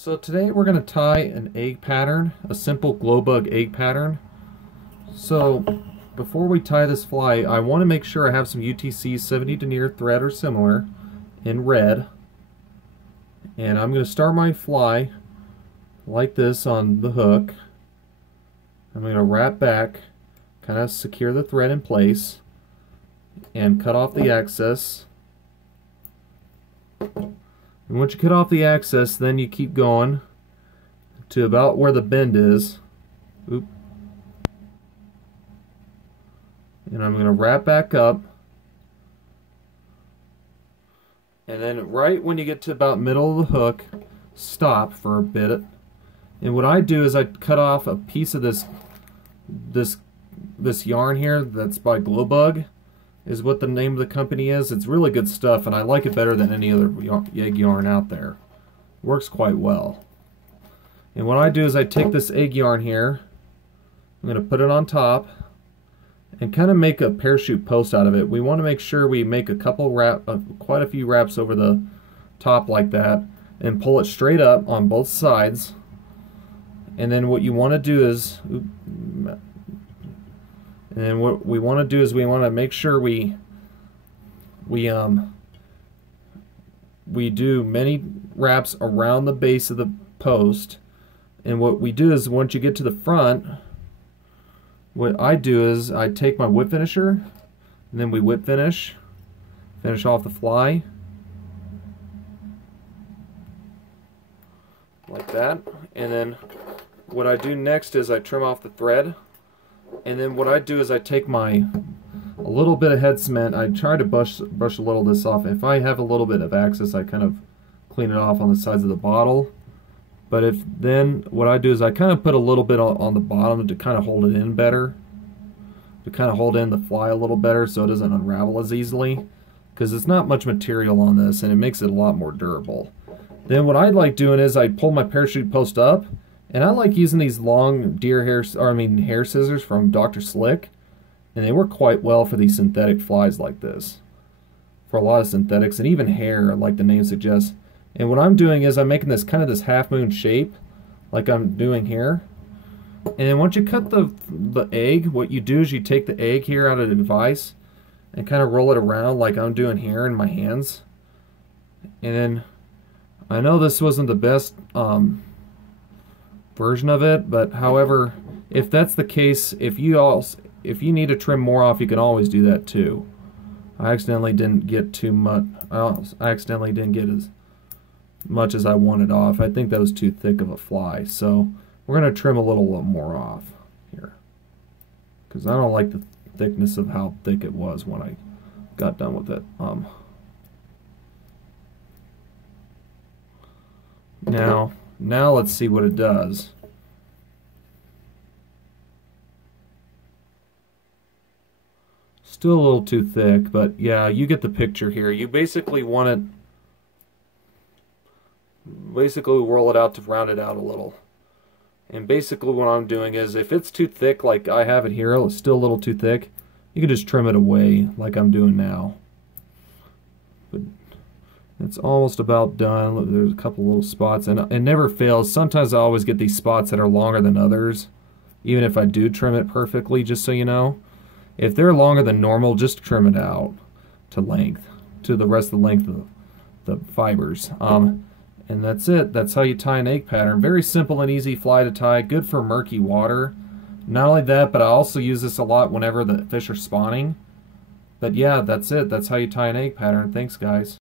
So today we're going to tie an egg pattern, a simple glow bug egg pattern. So before we tie this fly, I want to make sure I have some UTC 70 denier thread or similar in red. And I'm going to start my fly like this on the hook. I'm going to wrap back, kind of secure the thread in place, and cut off the excess. And once you cut off the excess, then you keep going to about where the bend is. Oop. And I'm going to wrap back up. And then right when you get to about middle of the hook, stop for a bit. And what I do is I cut off a piece of this yarn here that's by Glow Bug, is what the name of the company is. It's really good stuff, and I like it better than any other egg yarn out there. Works quite well. And what I do is I take this egg yarn here, I'm going to put it on top, and kind of make a parachute post out of it. We want to make sure we make a couple quite a few wraps over the top like that, and pull it straight up on both sides. And then what you want to do is, and what we want to do is we want to make sure we do many wraps around the base of the post. And what we do is once you get to the front, what I do is I take my whip finisher, and then we whip finish off the fly like that. And then what I do next is I trim off the thread. And then what I do is I take a little bit of head cement. I try to brush a little of this off. If I have a little bit of excess, I kind of clean it off on the sides of the bottle. But then what I do is I kind of put a little bit on the bottom to kind of hold it in better, to kind of hold in the fly a little better so it doesn't unravel as easily, because it's not much material on this and it makes it a lot more durable. Then what I like doing is I pull my parachute post up. And I like using these long hair scissors from Dr. Slick, and they work quite well for these synthetic flies like this. For a lot of synthetics, and even hair, like the name suggests. And what I'm doing is I'm making this kind of this half moon shape, like I'm doing here. And then once you cut the egg, what you do is you take the egg here out of the vise and kind of roll it around like I'm doing here in my hands. And then I know this wasn't the best version of it, but however, if that's the case, if you need to trim more off, you can always do that too. I accidentally didn't get too much. I accidentally didn't get as much as I wanted off. I think that was too thick of a fly, so we're going to trim a little more off here, because I don't like the thickness of how thick it was when I got done with it. Now let's see what it does. Still a little too thick, but yeah, you get the picture here. You basically want to roll it out to round it out a little. And basically what I'm doing is, if it's too thick like I have it here, it's still a little too thick, you can just trim it away like I'm doing now. But it's almost about done. Look, there's a couple little spots, and it never fails. Sometimes I always get these spots that are longer than others, even if I do trim it perfectly, just so you know. If they're longer than normal, just trim it out to length, to the rest of the length of the fibers. And that's it. That's how you tie an egg pattern. Very simple and easy fly to tie, good for murky water. Not only that, but I also use this a lot whenever the fish are spawning. But yeah, that's it. That's how you tie an egg pattern. Thanks, guys.